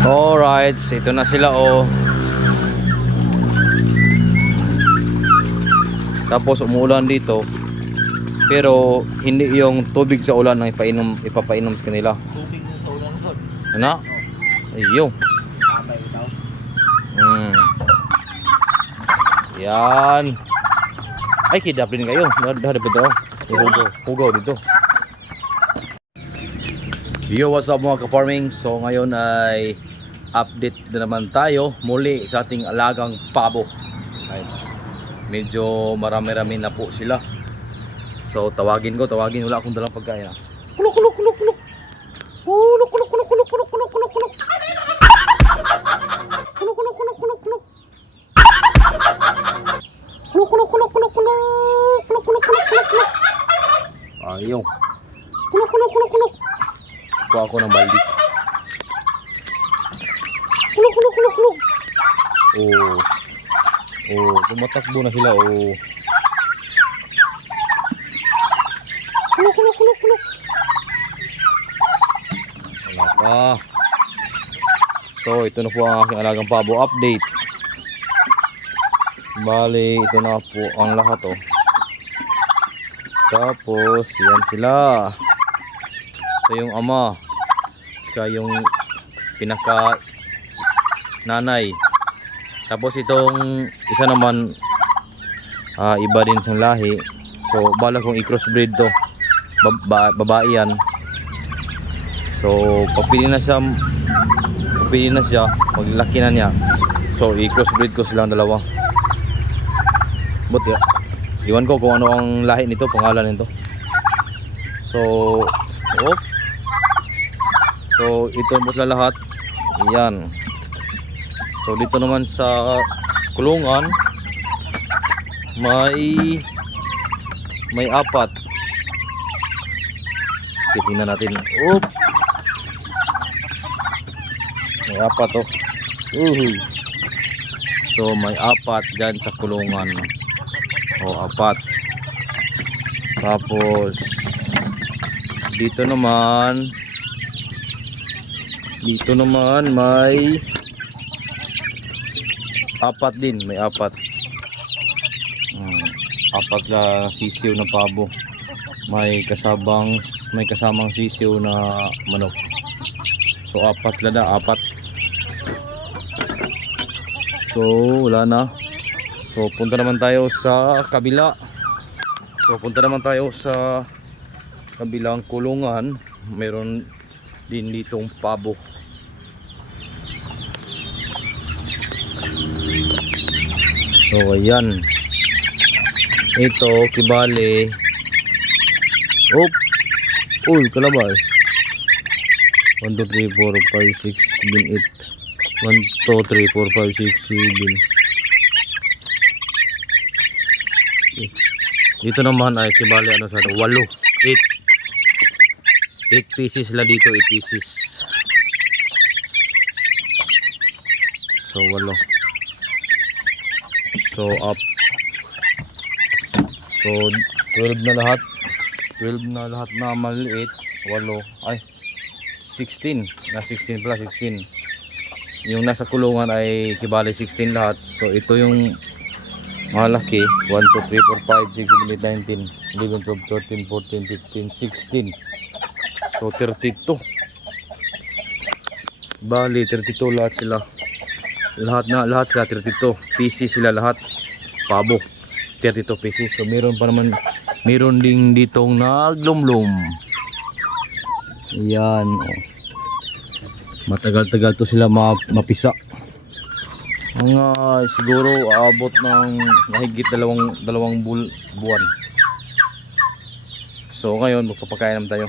Alright, ito na sila oh. Tapos umuulan dito. Pero hindi yung tubig sa ulan ang ipapainom sa kanila. Tubig ng sa ulan doon. Ano? Ayun. Sabay daw. Yan. Ay, kidap din kayo. Dari ba ito? Hugaw dito. Yo, what's up mga ka-farming? So ngayon ay update na naman tayo muli sa ating alagang pabo. Guys, medyo marami-rami na po sila. So tawagin, wala akong dalang pagkain. Kulok, kulok, kulok, kulok. Kulok, kulok, kulok, kulok, kulok, kulok, kulok, kulok. Kulok, kulok, kulok, kulok, kulok. Kulok, kulok, kulok, kulok, kulok. Kulok, kulok, kulok, kulok, kulok. Ayaw. Kulok, kulok, kulok, kulok. Kuha ako ng baldi. Kulok, kulok, kulok, kulok. Oh, tumatakbo na sila. Oh. Kulok, kulok, kulok, kulok. Wala pa. So, ito na po ang aking alagang pabo update. Bali, ito na po ang lahat oh. Tapos, yan sila. Ito yung ama. Saka yung pinaka nanay. Tapos itong isa naman iba din sa lahi. So, bala kong i-crossbreed to. Babae yan. So, papili na siya. Maglaki na niya. So, i-crossbreed ko silang dalawa. But iwan ko kung ano ang lahi nito, pangalan nito. So, so ito mo sila lahat. Yan. So dito naman sa kulungan may apat. Tingnan natin. May apat oh. So may apat dyan sa kulungan. Apat. Tapos dito naman may apat din, may apat. Apat na sisiw na pabo. May kasamang sisiw na manok. So apat lada, apat. So wala na. So punta naman tayo sa kabila. Sa kabilang kulungan. Meron din ditong pabo. So ayan. Ito kibali. Kalabas. 1 2 3 4 5 6 7 8. 1 2 3 4 5 6 7. Dito naman ay kibali 8 pieces sila dito, 8 pieces. So 8. So up. So 12 na lahat. 12 na lahat na maliit. 16. Na 16 pala, 16. Yung nasa kulungan ay kibali 16 lahat. So ito yung malaki. 1 2 3 4 5 6 7 8 9 10 11 12 13 14 15 16. So 32. Bali 32 lahat sila. Lahat sila 32 pieces sila lahat. Pabo 32 pieces. So meron ding ditong naglumlum. Yan oh. Matagal-tagal to sila mapisa. Mga siguro aabot ng mahigit dalawang buwan. So ngayon magpapakain naman tayo.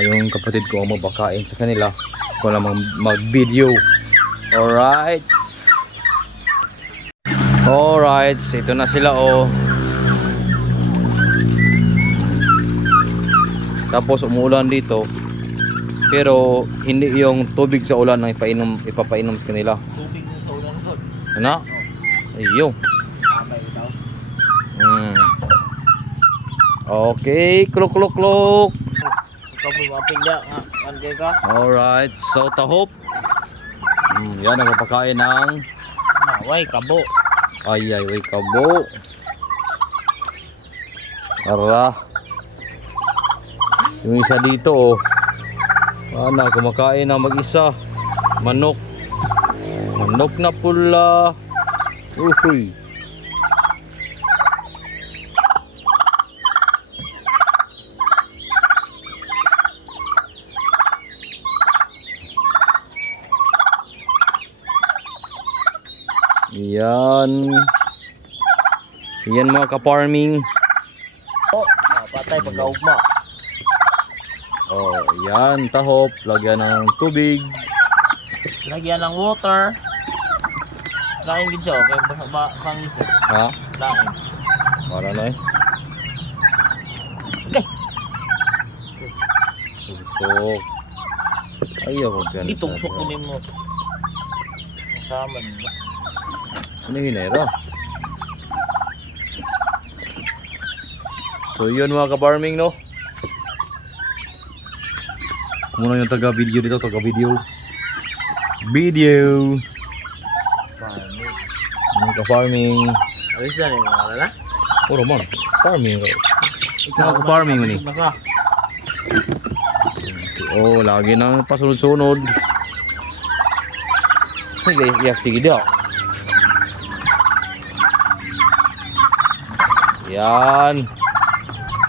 Yung kapatid ko ang mabakain sa kanila. Ako lang mag-video. Alright, ito na sila oh. Tapos umuulan dito. Pero hindi yung tubig sa ulan ang ipapainom sa kanila. Tubig ng sa ulan doon. Ano? Ayun. Sabay daw. Okay, klok klok klok. Ikaw bumapilya nga. Andiyan ka? Alright, so tahop. Yan ang papakain ng Naway, kabo. ay kabo. Tara. Yung isa dito oh. Ana, kumakain ng mag-isa. Manok. Manok na pula. Uy. Yan. Yan mga ka-farming. Oh, patay pagkaugma. Oh, yan tahop, lagyan ng tubig. Lagyan ng water. Lain gid siya, okay ba kang gid siya. Ha? Lain. Para na eh. Okay. Tugsok. Ayaw ko gan. Itugsok ko nimo. Sama niya. Ano yung hinera? So yun mga ka-farming no. Muna yung taga-video dito, taga-video. Video. Mga ka-farming. Alis na rin mga na. Puro man. Farming. Mga ka-farming mo ni. Oh, lagi nang pasunod-sunod. Sige, yak sige daw. Yan.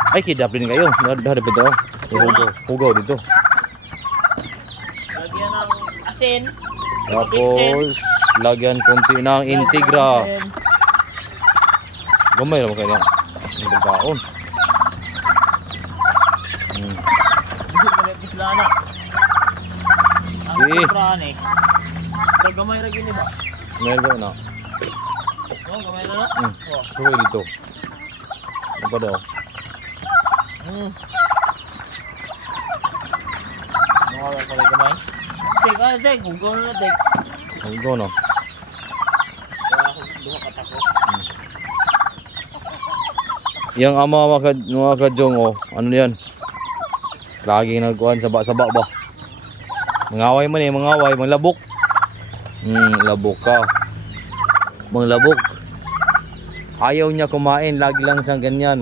Ay, kidap din kayo. Dahil ba ito? Hugaw dito. Lagyan ng asin. Tapos, lagyan konti ng integra. Gamay naman kayo na. Ang kaon. Gusto mo rin isla na. Ang Eh. sobraan eh. Pero gamay rin yun ba? Meron ko na. Oo, gamay na na. Oh. Hugaw dito. Ano pa daw? Mga pala gamay. Tek, hugaw na na, tek. Hugaw na. Kaya ako duha katako. Yang ama mga kadyong oh. Ano yan? Lagi nagkuhan saba-saba ba? Mangaway man eh, mangaway, manglabok. Labok ka. Manglabok. Ayaw niya kumain, lagi lang siyang ganyan.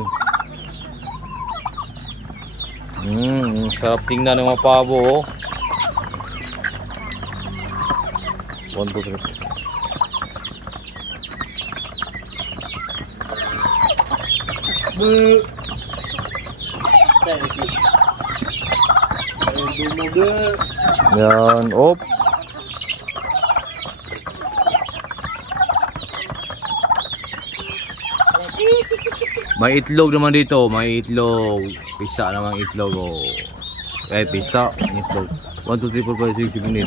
Sarap tingnan ng mga pabo oh. 1, 2, 3. Yan, op. May itlog naman dito, may itlog. Pisa naman itlog oh. Pisa, itlog. 1, 2, 3, 4, 5, 6, 7,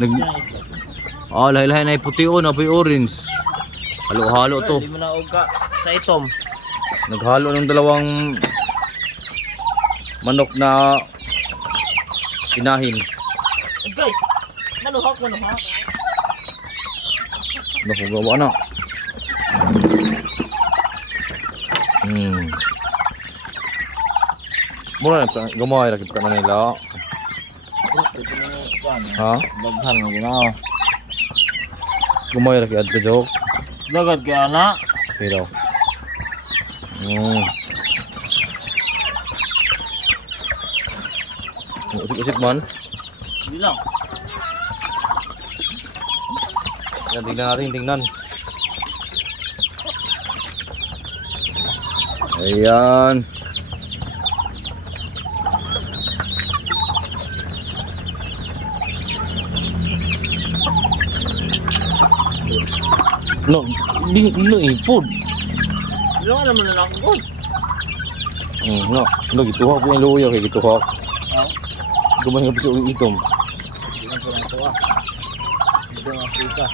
8. Lahi-lahi na puti o, napoy orange. Halo-halo to. Hindi mo na uga sa itom. Naghalo ng dalawang manok na inahin. Okay. Manuhak. Naku, gawa na. Mura na, gamay, rakip ka na nila. Ha? Daghan mo gina. Gamay, rakip at the joke. Dagad kaya na. Pero. Usik-usik man. Hindi lang. Yan, tingnan natin, tingnan. Ayan. No, di ipod. Ano ka naman na ako? No, gituhak po yung luya kay gituhak. Oh. Gumay nga piso yung itom. Hindi ko na ito ah. Hindi nga pika.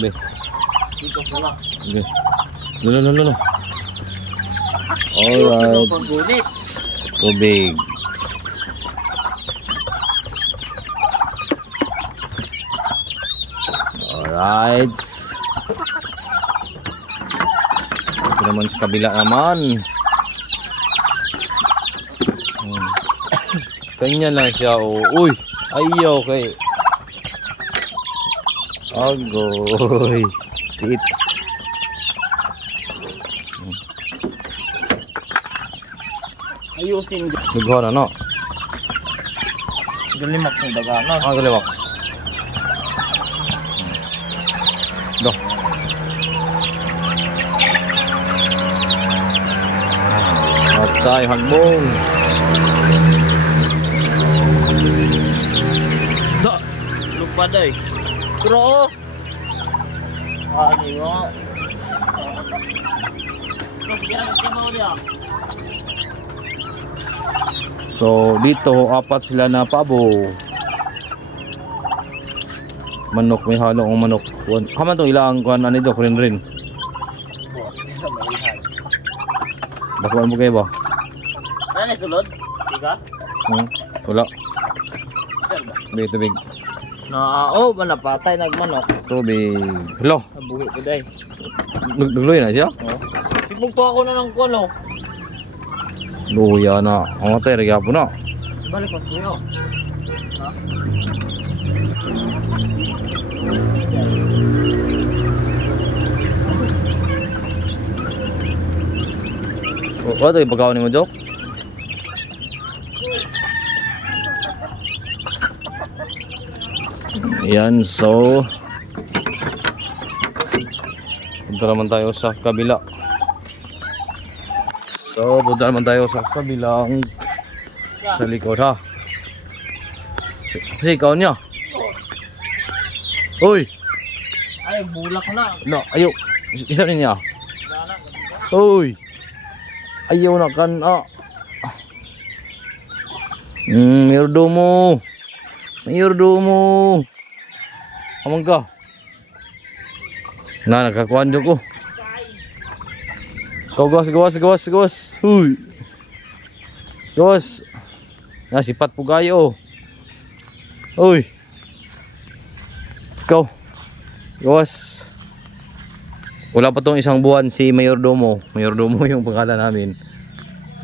Be, Pika ko na. be. No. Alright. Paggunit. Tubig. Alright. Ito naman sa kabila naman. Kanya lang siya. Oh. Uy! Ayaw kay... Agoy! Tit. Ayusin. Nagkuha na, no? Galimak ng dagana. Ah, galiwak. Do. Atay, hagbong. Da! Lupa day. Pero! Ano yun? So, dito, apat sila na pabo. Manok, may halong manok. Kaman itong ilang kuhan na nito, kurin rin. Bakuan mo kayo ba? Ano yung sulod? Tigas? Wala. Sir ba? Tubig. Oo, manapatay nagmanok. Tubig. Hello. Nabuhi ko day. Nagluloy na siya? Oh. Sipugto ako na ng kulo. Luya na. Ang matay, nagya po na. Balik ko kuyo. Ha? Ano yung pagkawan mo, Jok? Yan, so punta naman tayo sa kabila. Punta naman tayo sa kabilang sa likod, ha? Kasi ikaw niya. Uy! Ay, bulak na. No, ayaw. Isa rin niya. Uy! Ayaw na kan, Mayordomo. Mayordomo. Amang ka. Na, nakakuhan dyan ko. Gawas. Huy. Gawas. Sipat po kayo. Uy. Ikaw. Gawas. Wala pa tong isang buwan si Mayordomo. Mayordomo yung pangalan namin.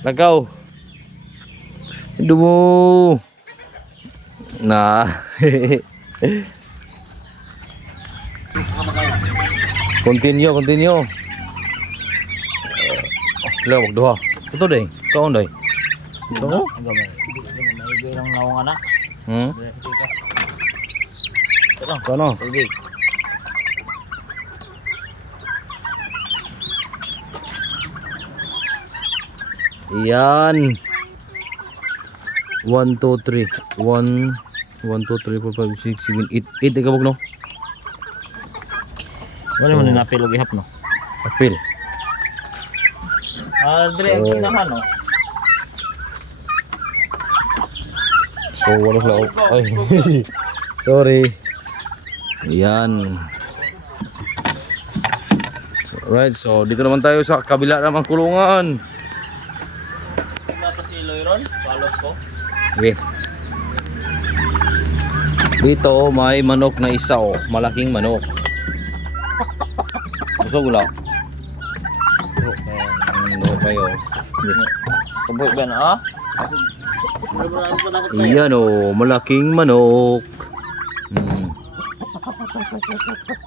Lagaw. Mayordomo. Na. Continue. Wala, magduha. Ito day. Kaon day. Ito ko. Maigay lang nawang anak. Kano? Tubig. Yan. 1, 2, 3. 1, 2, 3, 4, 5, 6, 7, 8. 8 ikabog, no? Wala mo na napilog ihap no? Apil. Dre, ang kinahan no? So, wala lang. Ay. Sorry. Yan. So, right, so dito naman tayo sa kabila ng kulungan. Nata si Loiron, follow ko. Okay. Dito may manok na isa, malaking manok. Busog wala. Ano kayo? Kuboy ba na Iyan malaking manok.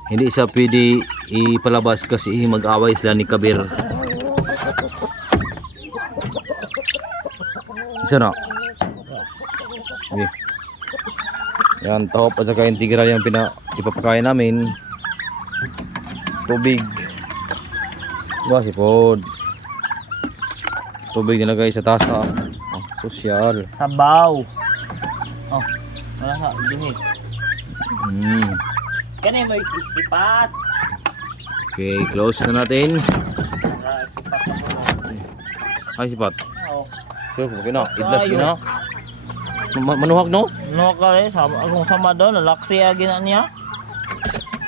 Hindi siya pwede ipalabas kasi mag-away sila ni Kabir. Isa na. Okay. Yan, tahop at saka yung tigra yung ipapakain namin. Tubig. Sipod. Tubig nilagay sa tasa. Sosyal. Sabaw. Oh, wala ka, dumi. Kani may sipat. Okay, close na natin. Sipat na po. Ay, sipat. Oo. So, okay na. Idlas na. Manuhag, no? No ka rin, kung sama daw, nalaksi agin na niya.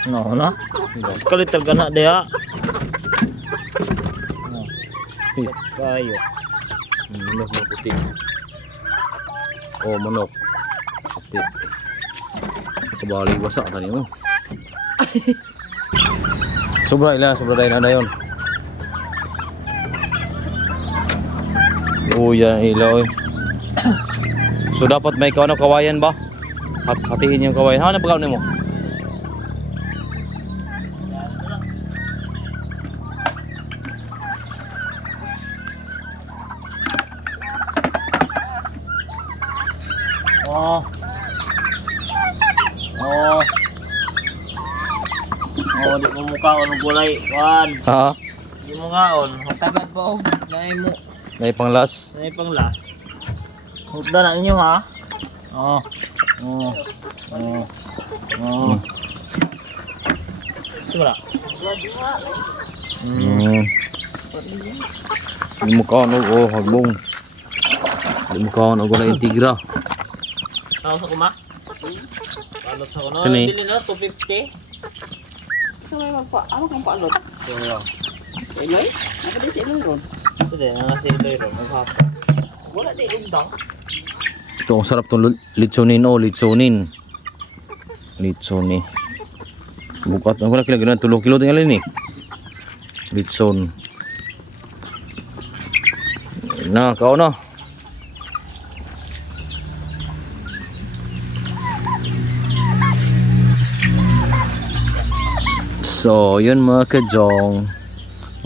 No, na. Kalital ka na diya. Kayo. Manok na puti. Manok. Puti. Kabali wasak tadi mo. Sobra dahil na yun. Yan ilaw. So dapat may kawayan ba? Hatiin yung kawayan. Ano pagkaon mo? Oh. Oh. Oh, di mo mukhaon ng gulay. Wan. Ha? Di mo kaon. Tagad ba og naay mo. May panglas. Naay pang last. Hugda na ninyo ha. Oh. Oh. Oh. Oh. Sura. Di mo kaon og hagbong. Di mo kaon og na tigra. Ano sa kuma? Palot sa kuno. Kani? Bili na 250. So may awak ang paalot. Kaya. Iloy? Ako din si Iloy ron. Ito din, nasa iloy ron. Maghapon. Wala din undang. Ito ang sarap tong litsonin litsonin. Litsoni. Bukat ang wala kila 3 kilo tingali ni. Litson. Na, kao na. So, yun mga kajong,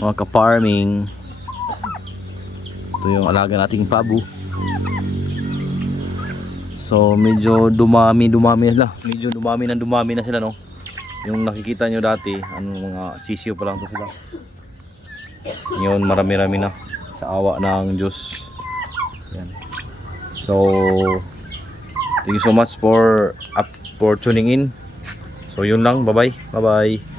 mga ka-farming. Ito yung alaga nating pabo. So, medyo dumami na. Medyo dumami na sila, no? Yung nakikita nyo dati, mga sisiyo pa lang to sila. Yun, marami-rami na. Sa awa ng Diyos. Yan. So, thank you so much for tuning in. So, yun lang. Bye-bye. Bye-bye.